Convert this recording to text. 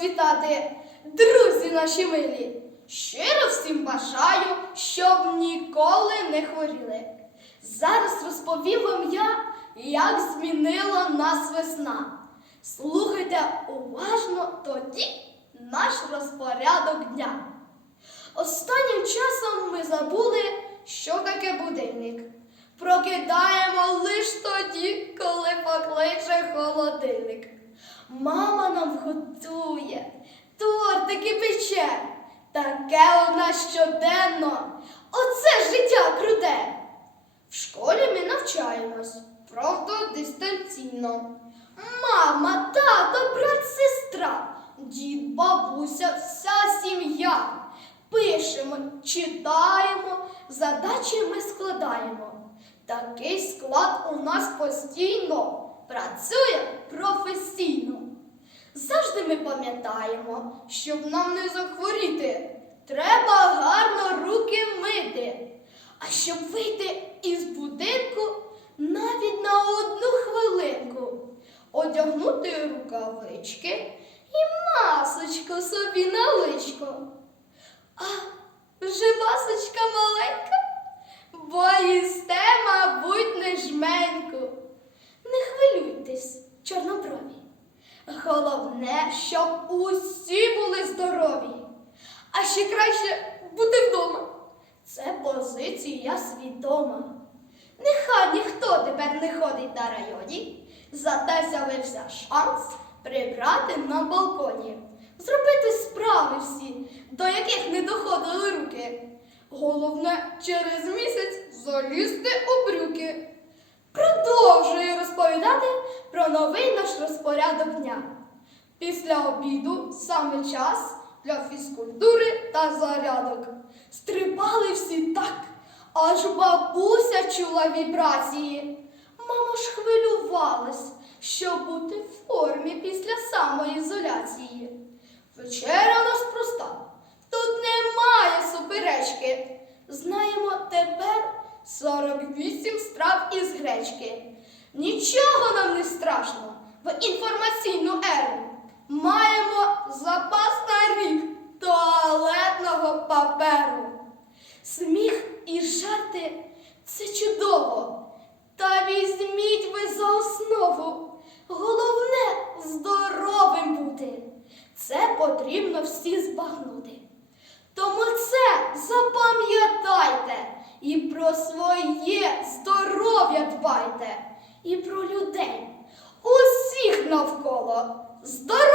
процвітати, друзі наші милі. Щиро всім бажаю, щоб ніколи не хворіли. Зараз розповім вам я, як змінила нас весна. Слухайте уважно тоді наш розпорядок дня. Останнім часом ми забули, що таке будильник. Прокидаємо лиш тоді, коли покличе холодильник. Мама нам готує, тортики пече, таке у нас щоденно. Оце життя круте. В школі ми навчаємось, правда, дистанційно. Мама, тато, брат, сестра, дід, бабуся, вся сім'я. Пишемо, читаємо, задачі ми складаємо. Такий склад у нас постійно працює ми пам'ятаємо, щоб нам не захворіти, треба гарно руки мити. А щоб вийти із будинку навіть на одну хвилинку, одягнути рукавички і масочку собі на личко. А вже масочка маленька, Головне, щоб усі були здорові. А ще краще бути вдома. Це позиція свідома. Нехай ніхто тепер не ходить на районі, зате з'явився шанс прибрати на балконі, зробити справи всі, до яких не доходили руки. Головне через місяць залізти у брюки. Продовжую розповідати про новий наш розпорядок дня. Після обіду саме час для фізкультури та зарядок. Стрибали всі так, аж бабуся чула вібрації. Мама ж хвилювалась, щоб бути в формі після самоізоляції. Вечеря у нас проста. Тут немає суперечки. Знаємо тепер 48 страв із гречки. Нічого нам паперу. Сміх і жарти це чудово. Та візьміть ви за основу. Головне здоровим бути. Це потрібно всі збагнути. Тому це запам'ятайте і про своє здоров'я дбайте, і про людей, усіх навколо. Здоров'я!